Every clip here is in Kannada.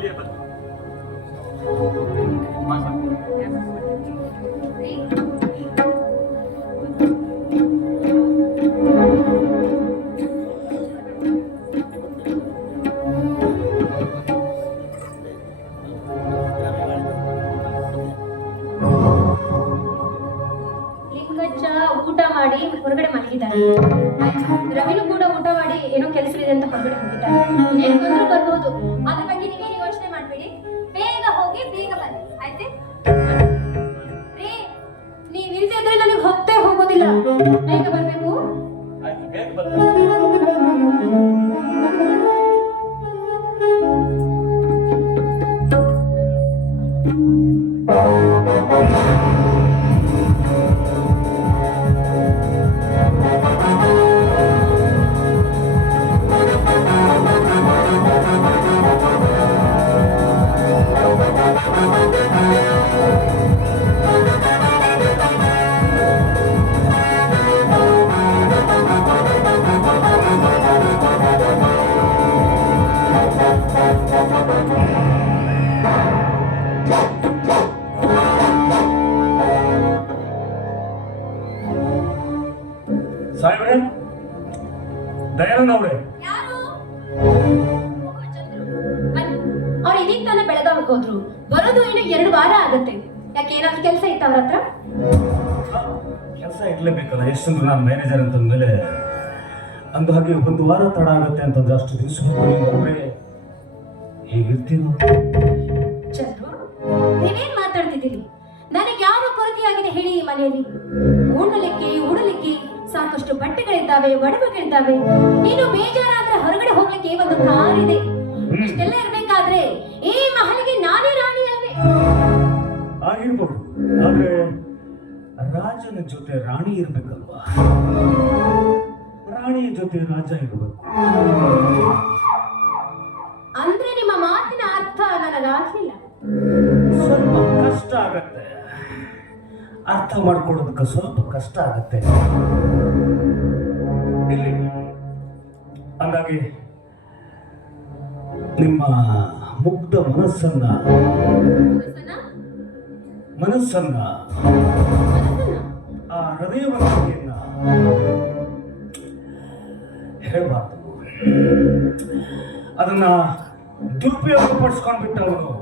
ಜಲ್ದಿಯೇ ಬನ್ನಿ. ಲಿಂಗಜ್ಜ ಊಟ ಮಾಡಿ ಹೊರಗಡೆ ಮಲಗಿದ್ದಾನೆ. ರವಿನೂ ಕೂಡ ಊಟ ಮಾಡಿ ಏನೋ ಕೆಲಸವಿದೆ ಅಂತ ಹೊರಗಡೆ ಹೋಗಿದ್ದಾರೆ. ಏನ್ ತೊಂದ್ರೆ ಬರ್ಬೋದು, ಅದ್ರ ಬಗ್ಗೆ ನೀವೇನು ಯೋಚನೆ ಮಾಡ್ಬೇಡಿ. ಬೇಗ ಹೋಗಿ ಬೇಗ ಬನ್ನಿ, ಆಯ್ತೆ? ರೀ, ನೀವ್ ಇಲ್ದೇ ಇದ್ರೆ ನನಗೆ ಹೊತ್ತೇ ಹೋಗೋದಿಲ್ಲ. ಬೇಗ ಬರ್ಬೇಕು. ಆಯ್ತು, ಬೇಗ ಬನ್ನಿ. ಸಾಹೇಬ್ರೆ, ದಯಾನಂದ್ ಅವ್ರೆ, ಯಾರು? ಅವ್ರು ಇದೀಗ ತಾನೇ ಬೆಳಗಾವಿಗೆ ಹೋದ್ರು. ಬರೋದು ಇನ್ನು 2 ವಾರ ಆಗತ್ತೆ. ಯಾಕೆ, ಏನಾದ್ರು ಕೆಲಸ ಇತ್ತು ಅವ್ರ ಹತ್ರ? ಕೆಲಸ ಇರ್ಲೇಬೇಕಲ್ಲ. ಎಷ್ಟೊಂದು ನಾನು ಮ್ಯಾನೇಜರ್ ಅಂತಂದ್ಮೇಲೆ ಅಂದ ಹಾಗೆ 1 ವಾರ ತಡ ಆಗುತ್ತೆ ಅಂತಂದ್ರೆ ಅಷ್ಟು ದಿವಸ ಒಬ್ಬರೇ ಹೇಗಿರ್ತೀನೋ. ಚಂದ್ರು, ನೀವೇನ್ ಮಾತಾಡ್ತಿದ್ದೀರಿ? ನನಗೆ ಯಾವ ಕೊರತೆ ಆಗಿದೆ ಹೇಳಿ ಈ ಮನೆಯಲ್ಲಿ? ಉಣ್ಣಲಿಕ್ಕೆ ಉಡಲಿಕ್ಕೆ ಸಾಕಷ್ಟು ಬಟ್ಟೆಗಳಿದ್ದಾವೆ, ಒಡವೆಗಳಿದ್ದಾವೆ. ಇನ್ನು ಬೇಜಾರಾದ್ರೆ ಹೊರಗಡೆ ಹೋಗ್ಲಿಕ್ಕೆ ಒಂದು ಕಾರ್ ಇದೆ. ಇಷ್ಟೆಲ್ಲ ಇರ್ಬೇಕಾದ್ರೆ ಈ ಮಹಲಿಗೆ ನಾನೇ ರಾಣಿಯಾವೆ. ಆಗಿರ್ಬೋದು, ಆದ್ರೆ ರಾಜನ ಜೊತೆ ರಾಣಿ ಇರ್ಬೇಕಲ್ವಾ? ರಾಣಿಯ ಜೊತೆ ರಾಜ ಇರ್ಬೇಕು. ಅಂದ್ರೆ ನಿಮ್ಮ ಮಾತಿನ ಅರ್ಥ ನನಗಾಗ್ಲಿಲ್ಲ. ಸ್ವಲ್ಪ ಕಷ್ಟ ಆಗತ್ತೆ, ಅರ್ಥ ಮಾಡ್ಕೊಳ್ಳೋದಕ್ಕೆ ಸ್ವಲ್ಪ ಕಷ್ಟ ಆಗತ್ತೆ. ಇಲ್ಲಿ ಹಂಗಾಗಿ ನಿಮ್ಮ ಮುಗ್ಧ ಮನಸ್ಸನ್ನ ಆ ಹೃದಯವಂತಿಕೆಯನ್ನ ಹೇಳಬಾರ್ದು. ಅದನ್ನ ದುರುಪಯೋಗ ಪಡಿಸ್ಕೊಂಡ್ಬಿಟ್ಟವನು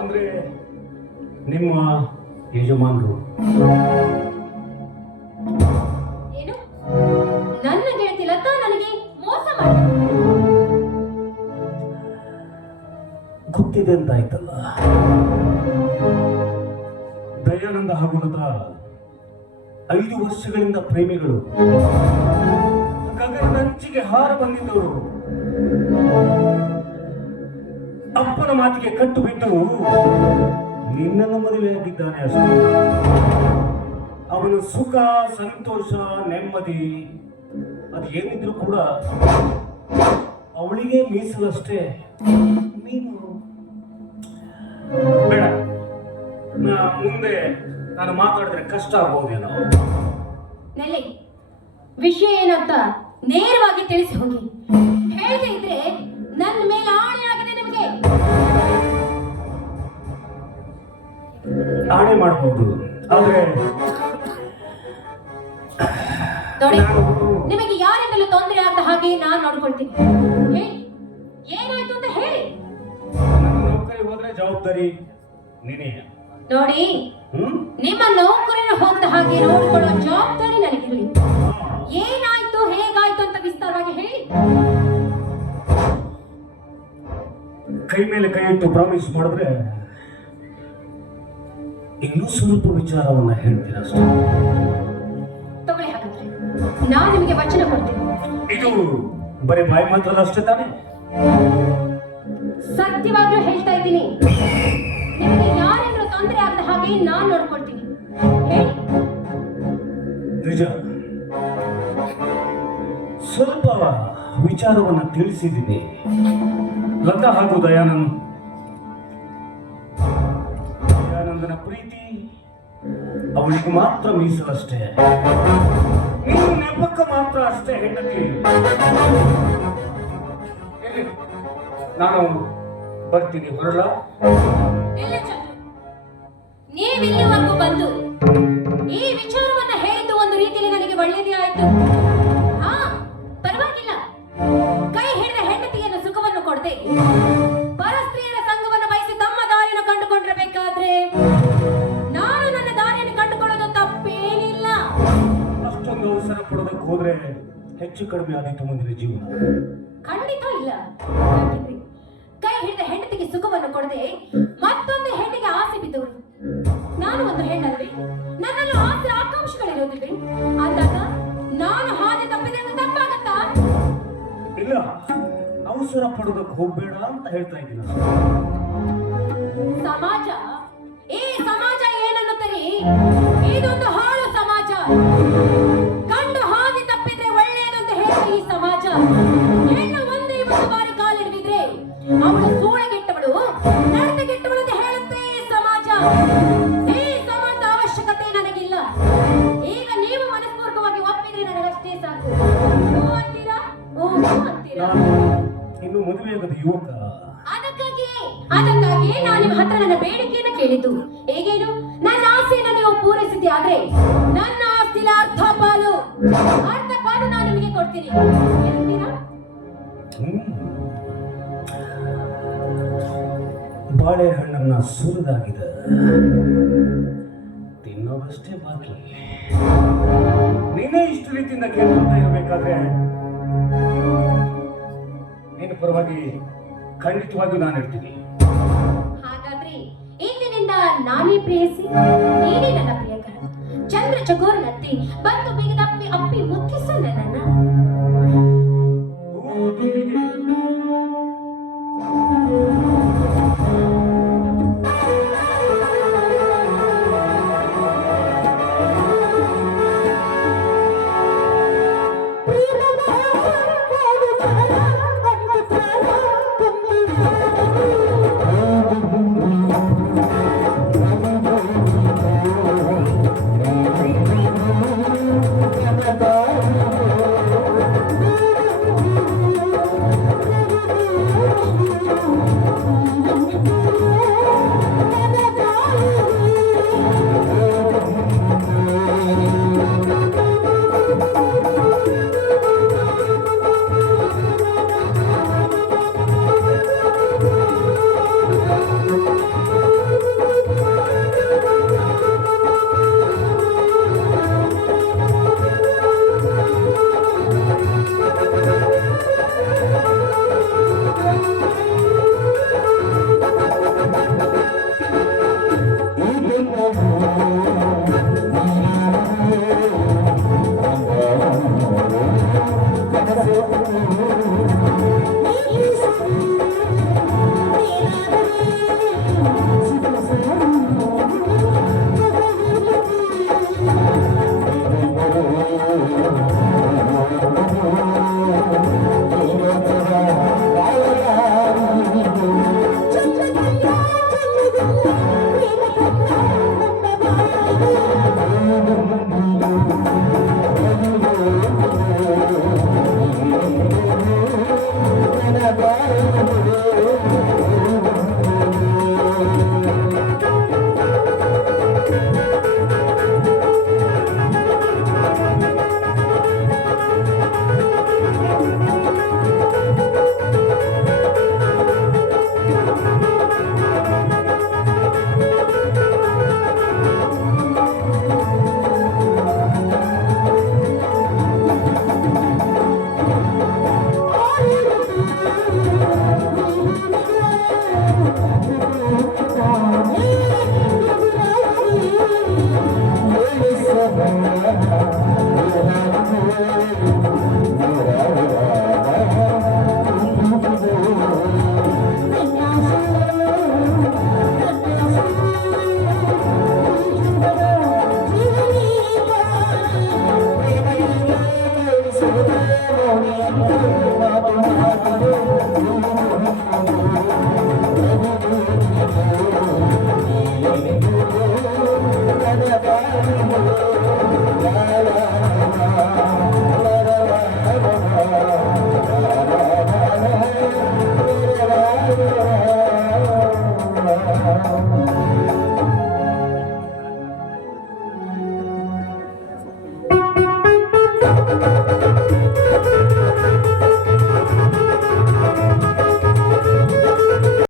ಅಂದ್ರೆ ನಿಮ್ಮ ಯಜಮಾನರು. ಏನು? ನನ್ನ ಗೆಳತಿ ಲತಾ ನನಗೆ ಮೋಸ ಮಾಡಿ ಗೊತ್ತಿದೆ ಅಂತ ಆಯ್ತಲ್ಲ. ದಯಾನಂದ ಹಾಗೂ ಲತಾ 5 ವರ್ಷಗಳಿಂದ ಪ್ರೇಮಿಗಳು. ಗಗನದಂಚಿಗೆ ಹಾರ ಬಂದಿದ್ದವರು. ಅಪ್ಪನ ಮಾತಿಗೆ ಕಟ್ಟು ಬಿದ್ದು ನಿನ್ನನ್ನು ಮದುವೆಯಾಗಿದ್ದಾನೆ ಅಷ್ಟೇ. ಅವನು ಸುಖ, ಸಂತೋಷ, ನೆಮ್ಮದಿ ಅದು ಏನಿದ್ರು ಕೂಡ ಅವಳಿಗೆ ಮೀಸಲಷ್ಟೇ. ನೀನು ಬೇಡ, ಮುಂದೆ ನಾನು ಮಾತಾಡಿದ್ರೆ ಕಷ್ಟ ಆಗ್ಬೋದೇನೋ. ನೆಲೆ, ವಿಷಯ ಏನಂತ ನೇರವಾಗಿ ತಿಳಿಸಿ ಹೋಗಿ. ಹೇಳದೇ ಇದ್ರೆ ನನ್ನ ಮೇಲೆ ಆಣೆ ಆಗಿದೆ ನಿಮಗೆ. ಆಣೆ ಮಾಡಬಹುದು, ಆದ್ರೆ ನೋಡಿ, ನಿಮಗೆ ಯಾರಿಂದಲೂ ತೊಂದರೆ ಆಗದ ಹಾಗೆ ನಾನು ನೋಡ್ಕೊಳ್ತೀನಿ. ಹೇಳಿ, ಏನಾಯ್ತು ಅಂತ ಹೇಳಿ. ನನ್ನ ನೌಕರಿ ಹೋದ್ರೆ ಜವಾಬ್ದಾರಿ ನೀನೇ. ನೋಡಿ, ನಿಮ್ಮ ನೌಕರಿನ ಹೋಗದ ಹಾಗೆ ನೋಡಿಕೊಳ್ಳೋ ಜವಾಬ್ದಾರಿ ನನಗಿರಲಿ. ಏನಾಯ್ತು, ಹೇಗಾಯ್ತು ಅಂತ ವಿಸ್ತಾರವಾಗಿ ಹೇಳಿ. ಕೈ ಮೇಲೆ ಕೈ ಇಟ್ಟು ಪ್ರಾಮಿಸ್ ಮಾಡಿದ್ರೆ ಇನ್ನೂ ಸ್ವಲ್ಪ ವಿಚಾರವನ್ನ ಹೇಳ್ತೀನಿ ಅಷ್ಟೇ. ತಗೊಳ್ಳಿ, ಹಾಗಾದ್ರೆ ನಾನು ನಿಮಗೆ ವಚನ ಕೊಡ್ತೀನಿ. ಇದು ಬರೀ ಬಾಯಿ ಮಾತ್ರ ಅಷ್ಟೇ ತಾನೆ? ಸತ್ಯವಾಗ್ಲೂ ಹೇಳ್ತಾ ಇದ್ದೀನಿ. ನಿಮಗೆ ಯಾರಾದ್ರೂ ತೊಂದರೆ ಆಗದ ಹಾಗೆ ನಾನು ನೋಡ್ಕೊಳ್ತೀನಿ. ಹೇಳಿ. ನಿಜ, ಸ್ವಲ್ಪ ವಿಚಾರವನ್ನ ತಿಳಿಸಿದ್ದೀನಿ. ಲತಾ ಹಾಗೂ ದಯಾನಂದನ ಪ್ರೀತಿ ಅವಳಿಗೆ ಮಾತ್ರ ಮೀಸಲಷ್ಟೇ. ನೀನು ನೆಪಕ್ಕ ಮಾತ್ರ ಅಷ್ಟೇ ಹೆಂಡತಿ. ನಾನು ಬರ್ತೀನಿ, ಹೊರಳ. ಇಲ್ಲ ಚಂದ್ರು, ನೀವಿಲ್ಲಿವರೆಗೂ ಬಂದು ಈ ವಿಚಾರವನ್ನ ಹೇಳಿದ್ದು ಒಂದು ರೀತಿಯಲ್ಲಿ ನನಗೆ ಒಳ್ಳೆಯದೇ ಆಯ್ತು. ಹಾ, ಪರವಾಗಿಲ್ಲ. ಕೈ ಹಿಡಿದ ಹೆಂಡತಿಯನ್ನು ಸುಖವನ್ನು ಕೊಡದೆ ಪರಸ್ತ್ರೀಯರ ಸಂಘವನ್ನು ಬಯಸಿ ತಮ್ಮ ದಾರಿಯನ್ನು ಕಂಡುಕೊಂಡಿರಬೇಕಾದ್ರೆ ನಾನು ನನ್ನ ದಾರಿಯನ್ನು ಕಂಡುಕೊಳ್ಳೋದು ತಪ್ಪೇನಿಲ್ಲ. ಅಷ್ಟೊಂದು ಅವಸರ ಪಡೋದಕ್ಕೆ ಹೋದ್ರೆ ಹೆಚ್ಚು ಕಡಿಮೆ ಆದೀತು ಮುಂದಿನ ಜೀವನ. ಖಂಡಿತ ಇಲ್ಲ. ಯಾಕೆಂದ್ರೆ ಕೈ ಹಿಡಿದ ಹೆಂಡತಿಗೆ ಸುಖವನ್ನು ಕೊಡದೆ ಮತ್ತೊಂದು ಹೆಣ್ಣಿಗೆ ಆಸೆ ಬಿದ್ದವರು. ನಾನು ಒಂದು ಹೆಣ್ಣಲ್ವೇ? ನನ್ನಲ್ಲಿ ಆಸೆ ಆಕಾಂಕ್ಷೆಗಳಿರೋದಿಲ್ವೇ? ಅಂದಾಗ ನಾನು ಹಾಗೆ ತಪ್ಪಿದೆ ಅಂತ ತಪ್ಪಾಗತ್ತಾ? ಇಲ್ಲ, ಅವಸರ ಪಡೋದಕ್ಕೆ ಹೋಗ್ಬೇಡ ಅಂತ ಹೇಳ್ತಾ ಇದ್ದೀನಿ. ಸಮಾಜ, ಈ ಸಮಾಜ ಏನನ್ನುತ್ತೀರಿ? ಇದೊಂದು ಹಾಳು ಸಮಾಜ. ಗಂಡು ಹಾದಿ ತಪ್ಪಿದ್ರೆ ಒಳ್ಳೆಯದು ಅಂತ ಹೇಳುವ ಈ ಸಮಾಜ, ಹೆಣ್ಣು ಒಂದೇ ಒಂದು ಬಾರಿ ಕಾಲಿಡಿದ್ರೆ ಅವಳು ಸೂಳೆಗೆಟ್ಟವಳು, ನಡತೆಗೆಟ್ಟವಳು ಅಂತ ಹೇಳುತ್ತೆ ಈ ಸಮಾಜ. ಈ ಸಮಾಜ ಅವಶ್ಯಕತೆ ನನಗಿಲ್ಲ. ಈಗ ನೀವು ಮನಸ್ಪೂರ್ವಕವಾಗಿ ಒಪ್ಪಿದ್ರೆ ನನಗಷ್ಟೇ ಸಾಕು. ಹೂ ಅಂತೀರಾ? ಹೂ ಅಂತೀರಾ? ಇನ್ನು ಮದುವೆಯಾಗದ ಯುವಕ. ಅದಕ್ಕಾಗಿ ನಾನು ನಿಮ್ಮ ಹತ್ರ ನನ್ನ ಬೇಡಿಕೆಯನ್ನು ಕೇಳಿದ್ದು. ಹೇಗೇನು ನನ್ನ ಆಸೆಯನ್ನು ನೀವು ಪೂರೈಸಿದ್ದೆ ಆದ್ರೆ ನನ್ನ ಆಸ್ತಿಲ ಅರ್ಧ ಪಾಲು ನಾನು ನಿಮಗೆ ಕೊಡ್ತೀನಿ. ಏನಂತೀರಾ? ಬಾಳೆಹಣ್ಣನ್ನ ಸುರಿದಾಗಿದೆ, ತಿನ್ನೋದಷ್ಟೇ ಬಾಕಿ. ನೀನೇ ಇಷ್ಟು ರೀತಿಯಿಂದ ಕೇಳ್ತಾ ಇರಬೇಕಾದ್ರೆ ನಿನ್ನ ಪರವಾಗಿ ಖಂಡಿತವಾಗಿಯೂ ನಾನು ಇರ್ತೀನಿ. ಹಾಗಾದ್ರೆ ಇಂದಿನಿಂದ ನಾನೇ ಪ್ರೇಯಸಿ, ನೀನೇ ನನ್ನ ಪ್ರಿಯಕರ. ಚಂದ್ರ ಚಕೋರನಂತೆ ಬಂದು ಬಿಗಿದಪ್ಪಿ ಅಪ್ಪಿ ಮುತ್ತಿಸಲ್ಲ ನನ್ನ.